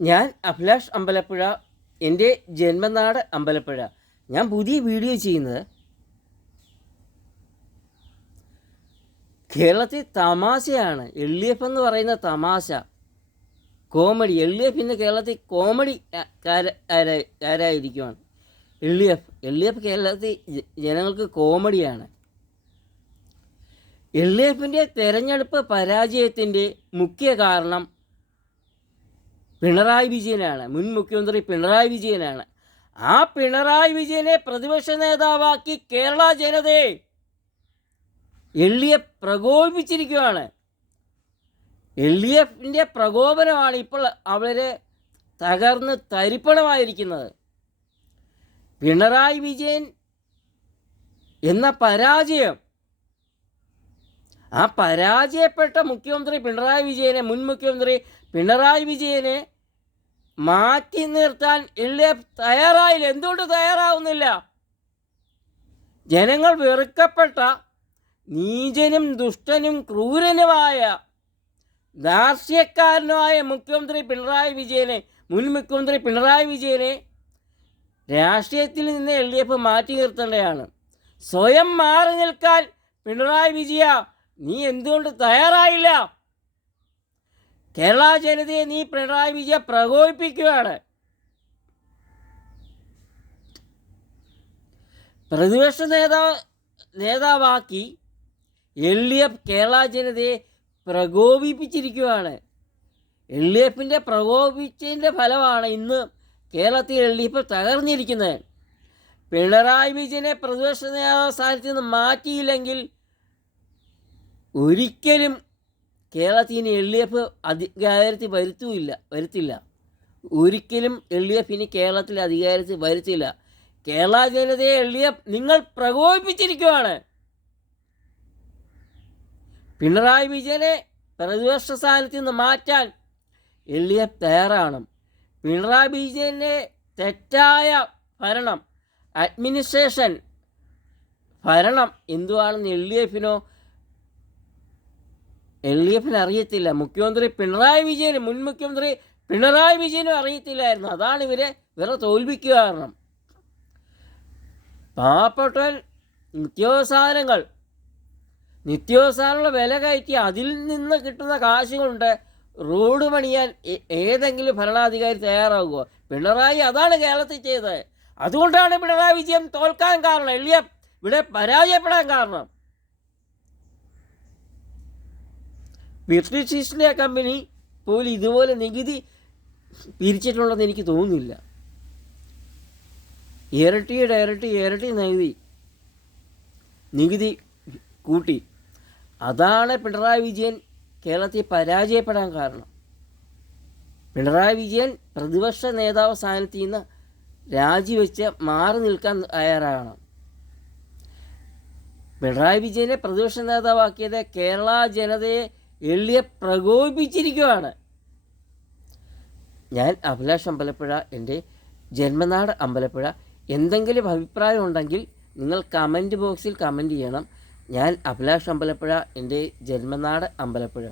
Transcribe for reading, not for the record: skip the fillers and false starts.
ഞാൻ അഭിലാഷ് അമ്പലപ്പുഴ, എൻ്റെ ജന്മനാട് അമ്പലപ്പുഴ. ഞാൻ പുതിയ വീഡിയോ ചെയ്യുന്നത് കേരളത്തിൽ തമാശയാണ്. LDF എന്ന് പറയുന്ന തമാശ, കോമഡി. LDF ഇന്ന് കേരളത്തിൽ കോമഡി കാരായിരിക്കുവാണ്. LDF കേരളത്തിൽ ജനങ്ങൾക്ക് കോമഡിയാണ്. LDFിൻ്റെ തെരഞ്ഞെടുപ്പ് പരാജയത്തിൻ്റെ മുഖ്യ കാരണം പിണറായി വിജയനാണ്. മുൻ മുഖ്യമന്ത്രി പിണറായി വിജയനാണ്. ആ പിണറായി വിജയനെ പ്രതിപക്ഷ നേതാവാക്കി കേരള ജനതയെ LDF പ്രകോപിപ്പിച്ചിരിക്കുകയാണ്. LDFിൻ്റെ പ്രകോപനമാണ് ഇപ്പോൾ അവരെ തകർന്ന് തരിപ്പണമായിരിക്കുന്നത്. പിണറായി വിജയൻ എന്ന പരാജയം, ആ പരാജയപ്പെട്ട മുഖ്യമന്ത്രി പിണറായി വിജയനെ, മുൻ മുഖ്യമന്ത്രി പിണറായി വിജയനെ മാറ്റി നിർത്താൻ LDF തയ്യാറായില്ല. എന്തുകൊണ്ട് തയ്യാറാവുന്നില്ല? ജനങ്ങൾ വെറുക്കപ്പെട്ട നീചനും ദുഷ്ടനും ക്രൂരനുമായ ധാർഷ്ട്യക്കാരനുമായ മുഖ്യമന്ത്രി പിണറായി വിജയനെ, മുൻ മുഖ്യമന്ത്രി പിണറായി വിജയനെ രാഷ്ട്രീയത്തിൽ നിന്ന് LDF മാറ്റി നിർത്തേണ്ടതാണ്. സ്വയം മാറി നിൽക്കാൻ പിണറായി വിജയ നീ എന്തുകൊണ്ട് തയ്യാറായില്ല? കേരള ജനതയെ നീ പിണറായി വിജയ പ്രകോപിപ്പിക്കുകയാണ്. പ്രതിപക്ഷ നേതാവാക്കി LDF കേരള ജനതയെ പ്രകോപിപ്പിച്ചിരിക്കുകയാണ്. LDFിൻ്റെ പ്രകോപിച്ചതിൻ്റെ ഫലമാണ് ഇന്ന് കേരളത്തിൽ LDF തകർന്നിരിക്കുന്നത്. പിണറായി വിജയനെ പ്രതിപക്ഷ നേതാവ് സ്ഥാനത്ത് നിന്ന് മാറ്റിയില്ലെങ്കിൽ ഒരിക്കലും കേരളത്തിന് LDF അധികാരത്തിൽ വരുത്തില്ല. ഒരിക്കലും LDF ഇനി കേരളത്തിൽ അധികാരത്തിൽ വരുത്തില്ല. കേരള ജനതയെ LDF നിങ്ങൾ പ്രകോപിപ്പിച്ചിരിക്കുകയാണ്. പിണറായി വിജയനെ പ്രതിപക്ഷ സ്ഥാനത്ത് നിന്ന് മാറ്റാൻ LDF തയ്യാറാണ്. പിണറായി വിജയൻ്റെ തെറ്റായ ഭരണം, അഡ്മിനിസ്ട്രേഷൻ ഭരണം എന്തുവാണെന്ന് LDFിന് അറിയത്തില്ല. മുഖ്യമന്ത്രി പിണറായി വിജയനും മുൻ മുഖ്യമന്ത്രി പിണറായി വിജയനും അറിയത്തില്ലായിരുന്നു. അതാണ് ഇവരെ തോൽവിക്കുക കാരണം. പാവപ്പെട്ടവൻ നിത്യോപസാരങ്ങളുടെ വില കയറ്റി അതിൽ നിന്ന് കിട്ടുന്ന കാശുകൊണ്ട് റോഡ് പണിയാൻ ഏതെങ്കിലും ഭരണാധികാരി തയ്യാറാകുമോ? പിണറായി അതാണ് കേരളത്തിൽ ചെയ്തത്. അതുകൊണ്ടാണ് പിണറായി വിജയൻ തോൽക്കാൻ കാരണം, LDF ഇവിടെ പരാജയപ്പെടാൻ കാരണം. ബ്രിട്ടീഷ് ഈസ്റ്റ് ഇന്ത്യ കമ്പനി പോലും ഇതുപോലെ നികുതി പിരിച്ചിട്ടുണ്ടെന്ന് എനിക്ക് തോന്നുന്നില്ല. ഇരട്ടി നികുതി കൂട്ടി. അതാണ് പിണറായി വിജയൻ കേരളത്തിൽ പരാജയപ്പെടാൻ കാരണം. പിണറായി വിജയൻ പ്രതിപക്ഷ നേതാവ് സ്ഥാനത്ത് നിന്ന് രാജിവെച്ച് മാറി നിൽക്കാൻ തയ്യാറാണ്. പിണറായി വിജയനെ പ്രതിപക്ഷ നേതാവാക്കിയത് കേരള ജനതയെ LDF പ്രകോപിപ്പിച്ചിരിക്കുകയാണ്. ഞാൻ അഭിലാഷ് അമ്പലപ്പുഴ, എൻ്റെ ജന്മനാട് അമ്പലപ്പുഴ. എന്തെങ്കിലും അഭിപ്രായം ഉണ്ടെങ്കിൽ നിങ്ങൾ കമൻറ്റ് ബോക്സിൽ കമൻറ്റ് ചെയ്യണം. ഞാൻ അഭിലാഷ് അമ്പലപ്പുഴ, എൻ്റെ ജന്മനാട് അമ്പലപ്പുഴ.